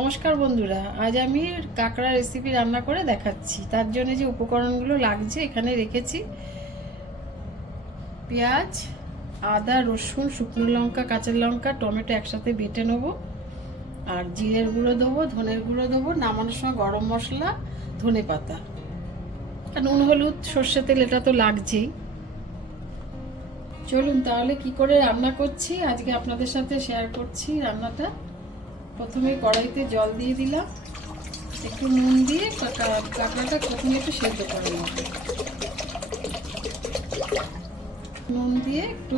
নমস্কার বন্ধুরা, আজ আমি কাঁকড়া রেসিপি রান্না করে দেখাচ্ছি। তার জন্য যে উপকরণগুলো লাগছে এখানে রেখেছি। পেঁয়াজ, আদা, রসুন, শুকনো লঙ্কা, কাঁচা লঙ্কা, টমেটো একসাথে বেটে নেব। আর জিরের গুঁড়ো দেবো, ধনের গুঁড়ো দেবো, নামানোর সময় গরম মশলা, ধনে পাতা, নুন, হলুদ, সর্ষে তেল, এটা তো লাগছেই। চলুন তাহলে কি করে রান্না করছি আজকে আপনাদের সাথে শেয়ার করছি রান্নাটা। প্রথমে কড়াইতে জল দিয়ে দিলাম, একটু নুন দিয়ে কাঁকড়াটা প্রথমে একটু সেদ্ধ করে নেব। নুন দিয়ে একটু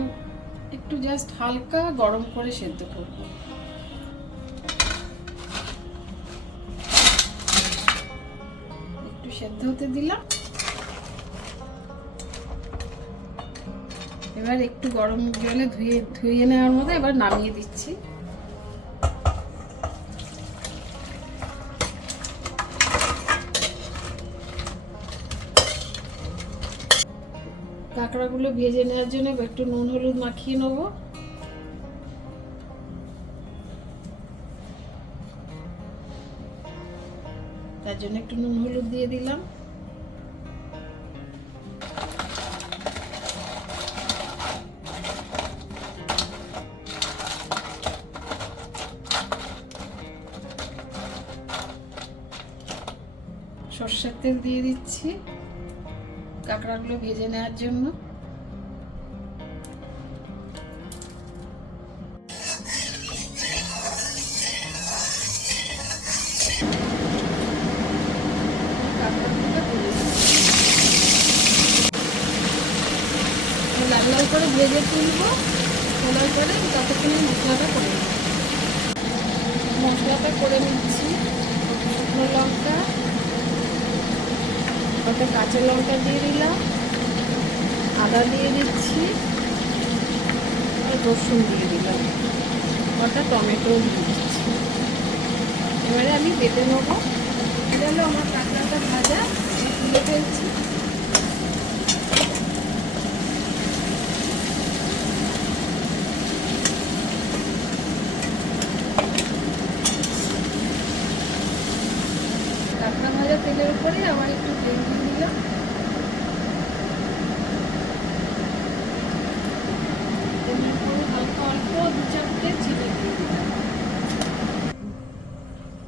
একটু জাস্ট হালকা গরম করে সেদ্ধ করব। একটু সেদ্ধ হতে দিলাম। এবার একটু গরম জলে ধুয়ে নেওয়ার মতো এবার নামিয়ে দিচ্ছি। কাঁকড়াগুলো ভেজে নেওয়ার জন্য একটু নুন হলুদ মাখিয়ে নেব। তার জন্য একটু নুন হলুদ দিয়ে দিলাম। সর্ষের তেল দিয়ে দিচ্ছি কাঁকড়াগুলো ভেজে নেওয়ার জন্য। লাল লাল করে ভেজে তুলবো, তোলার পরে ততক্ষণে মশলাটা করে নেব। মশলাটা করে নিচ্ছি। শুকনো লঙ্কা, ওটা কাঁচা লঙ্কা দিয়ে দিলাম, আদা দিয়ে দিচ্ছি, আর রসুন দিয়ে দিলাম, ওটা টমেটো দিয়ে দিচ্ছি। এবারে আমি বেটে নেবো। এটা হলো আমার কাঁকড়াটা ভাজা, তুলে ফেলছি। কাঁকড়া ভাজা তেলের উপরে আবার একটু তেল দিয়ে দিলাম। তেলের উপরে হালকা অল্প 2-4টে চিনি দিয়ে দিলাম।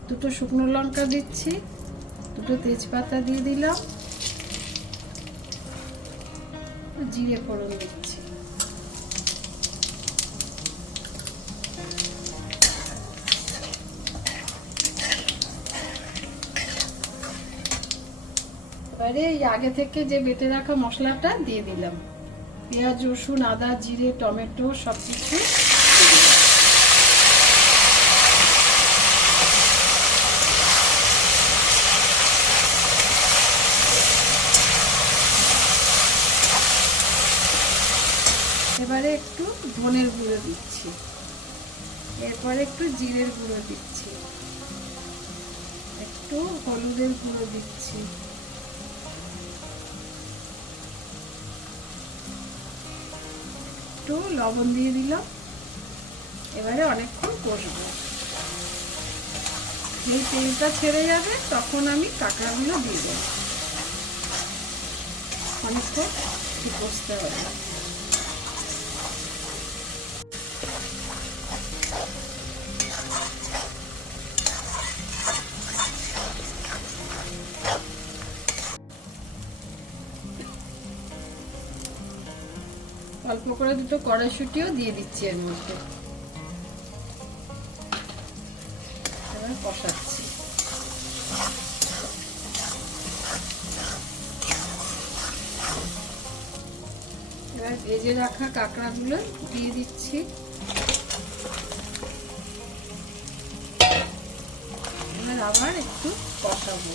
দুটো শুকনো লঙ্কা দিচ্ছি, দুটো তেজপাতা দিয়ে দিলাম, জিরে ফোড়ন দিচ্ছি। এবারে এই আগে থেকে যে বেটে রাখা মশলাটা দিয়ে দিলাম। পেঁয়াজ, রসুন, আদা, জিরে, টমেটো সবকিছু। এবারে একটু ধনের গুঁড়ো দিচ্ছি, এরপরে একটু জিরের গুঁড়ো দিচ্ছি, একটু হলুদের গুঁড়ো দিচ্ছি, একটু লবণ দিয়ে দিলাম। এবারে অনেকক্ষণ কষবো। এই তেলটা ছেড়ে যাবে তখন আমি কাঁকড়াগুলো দিয়ে দেব। অনেকক্ষণ কষতে হবে। অল্প করে দুটো কড়াইশুঁটিও দিয়ে দিচ্ছি এর মধ্যে। এবার কষাচ্ছি। এবার ভেজে রাখা কাঁকড়াগুলো দিয়ে দিচ্ছি। এবার আবার একটু কষাবো।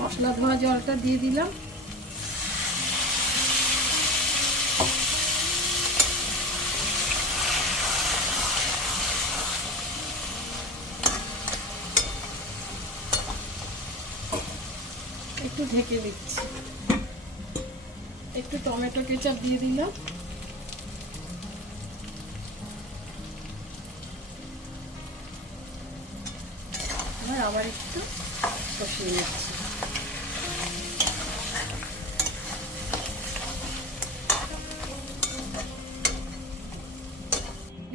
মশলা ধোয়া জলটা দিয়ে দিলাম। একটু ঢেকে দিচ্ছি। একটু টমেটো কেচাপ দিয়ে দিলাম। এবার আবার একটু কষিয়ে নিচ্ছি।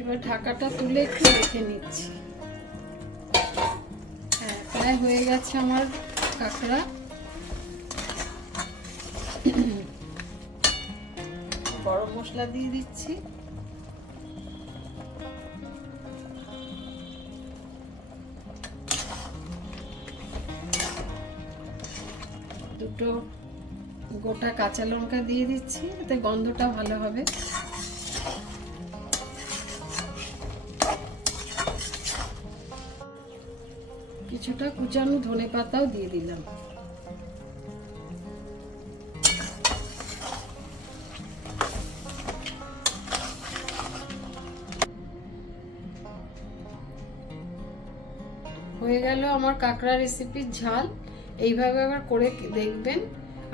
এবার ঢাকাটা তুলে একটু রেখে নিচ্ছি। হ্যাঁ, প্রায় হয়ে গেছে আমার কাঁকড়া। গরম মশলা দিয়ে দিচ্ছি। দুটো গোটা কাঁচা লঙ্কা দিয়ে দিচ্ছি, এতে গন্ধটা ভালো হবে। কিছুটা কুচানো ধনেপাতাও দিয়ে দিলাম। হয়ে গেল আমার কাঁকড়া রেসিপির ঝাল। এইভাবে আবার করে দেখবেন,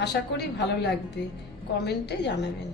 আশা করি ভালো লাগবে। কমেন্টে জানাবেন।